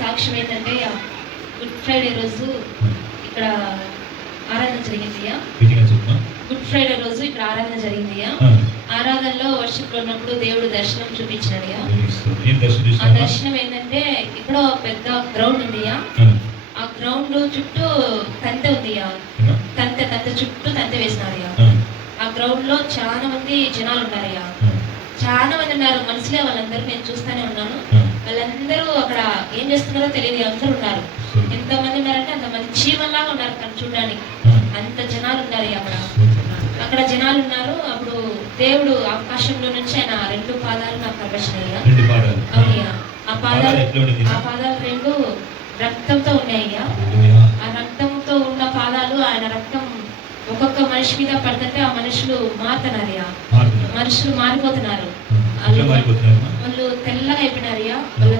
సాక్ష్యం ఏంటంటే good Friday రోజు ఇక్కడ ఆరాధన జరిగిందయ్యా. గుడ్ ఫ్రైడే రోజు ఇక్కడ ఆరాధన జరిగిందయ్యా. ఆరాధనలో వర్షిప్ ఉన్నప్పుడు దేవుడు దర్శనం చూపించాడయ్యా. ఆ దర్శనం ఏంటంటే ఇక్కడ పెద్ద గ్రౌండ్ ఉందియా. ఆ గ్రౌండ్ చుట్టూ తంతె ఉందియా. తంతె చుట్టూ తంతె వేసినారయ్యా. ఆ గ్రౌండ్ లో చాలా మంది జనాలు ఉన్నారయ్యా. చాలా మంది ఉన్నారు. మనసులే వాళ్ళందరూ నేను చూస్తూనే ఉన్నాను. వాళ్ళందరూ అక్కడ ఏం చేస్తున్నారో తెలియదు. అందరూ ఉన్నారు. ఎంతమంది ఉన్నారంటే అంతమంది చీమల్లాగా ఉన్నారు కానీ చూడడానికి. అంత జనాలు ఉన్నారు అక్కడ జనాలు ఉన్నారు. అప్పుడు దేవుడు ఆకాశంలో నుంచి ఆయన 2 పాదాలు నాకు కనిపించినాయ్యా. అవునయ్యా. ఆ పాదాలు 2 రక్తంతో ఉన్నాయ్యా. ఆ రక్తంతో ఉన్న పాదాలు, ఆయన రక్తం ఒక్కొక్క మనిషి మీద పడుతుంటే ఆ మనుషులు మారుతున్నారు. మనుషులు మారిపోతున్నారు. వాళ్ళు తెల్లగా అయిపోయినారయ్యా. వాళ్ళ